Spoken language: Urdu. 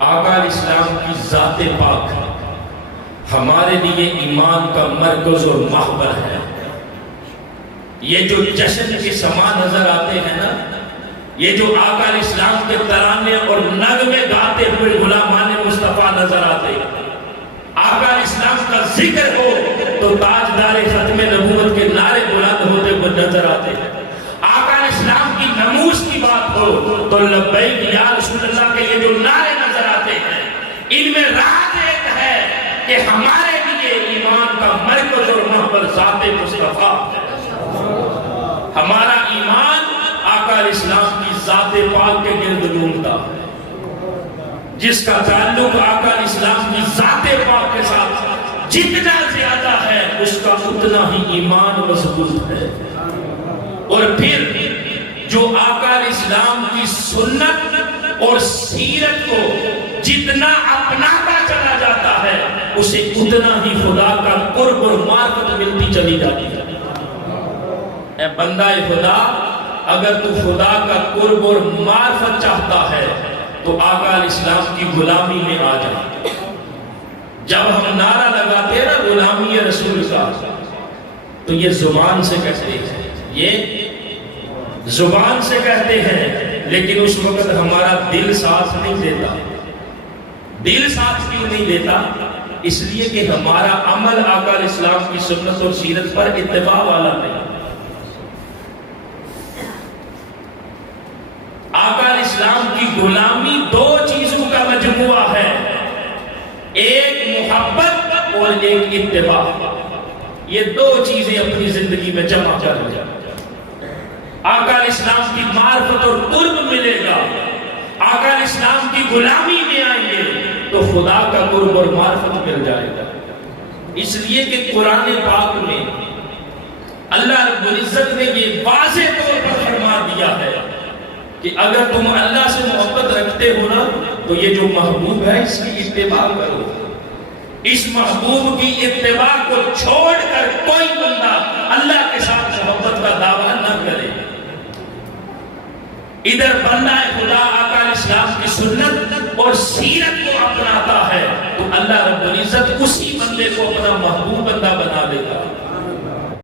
آقا علیہ السلام کی ذات پاک ہمارے لیے ایمان کا مرکز اور محور ہے۔ یہ جو جشن کے سما نظر آتے ہیں نا، یہ جو آقا علیہ السلام کے ترانے اور نغمے گاتے ہوئے غلامان مصطفیٰ نظر آتے ہیں، آقا علیہ السلام کا ذکر ہو تو تاجدار ختم نبوت کے نعرے بلند ہوتے ہوئے نظر آتے ہیں، آقا علیہ السلام کی نموز کی بات ہو تو لبیک یا رسول اللہ کے یہ جو نعرے نظر آتے ہیں، ان میں راز ایک ہے کہ ہمارے لیے ایمان کا مرکز اور محور ذات مصطفیٰ ہے۔ ہمارا ایمان آقا علیہ السلام کی ذات پاک کے گرد گھومتا ہے۔ جس کا تعلق آقا علیہ السلام کی ذات پاک کے ساتھ جتنا زیادہ ہے، اس کا اتنا ہی ایمان مضبوط ہے۔ اور پھر جو آقا علیہ السلام کی سنت اور سیرت کو جتنا اپناتا چلا جاتا ہے، اسے اتنا ہی خدا کا قرب اور معرفت ملتی چلی جاتی ہے۔ اے بندہ خدا، اگر تو خدا کا قرب اور معرفت چاہتا ہے تو آقا علیہ السلام کی غلامی میں آ جا۔ جب ہم نعرہ لگاتے ہیں نا غلامی رسول کا، تو یہ زبان سے کہتے ہیں، یہ زبان سے کہتے ہیں، لیکن اس وقت ہمارا دل ساتھ نہیں دیتا۔ دل ساتھ کیوں نہیں دیتا؟ اس لیے کہ ہمارا عمل آقا علیہ السلام کی سنت اور سیرت پر اتباع والا نہیں۔ آقا علیہ السلام کی غلامی دو چیزوں کا مجموعہ ہے، ایک محبت اور ایک اتباع۔ یہ دو چیزیں اپنی زندگی میں جمع کر لیں۔ آقا علیہ السلام کی معرفت اور قرب ملے گا، آقا علیہ السلام کی غلامی میں آئیں گے تو خدا کا قرب اور معرفت مل جائے گا۔ اس لیے کہ قرآن پاک میں اللہ رب العزت نے یہ واضح طور پر فرما دیا ہے کہ اگر تم اللہ سے محبت رکھتے ہو نا تو یہ جو محبوب ہے اس کی اتباع کرو۔ اس محبوب کی اتباع کو چھوڑ کر کوئی بندہ اللہ کے ساتھ محبت کا دعویٰ نہ کرے۔ ادھر بندہ خدا آقا علیہ السلام کی سنت اور سیرت کو اپناتا ہے تو اللہ رب العزت اسی بندے کو اپنا محبوب بندہ بنا دیتا ہے۔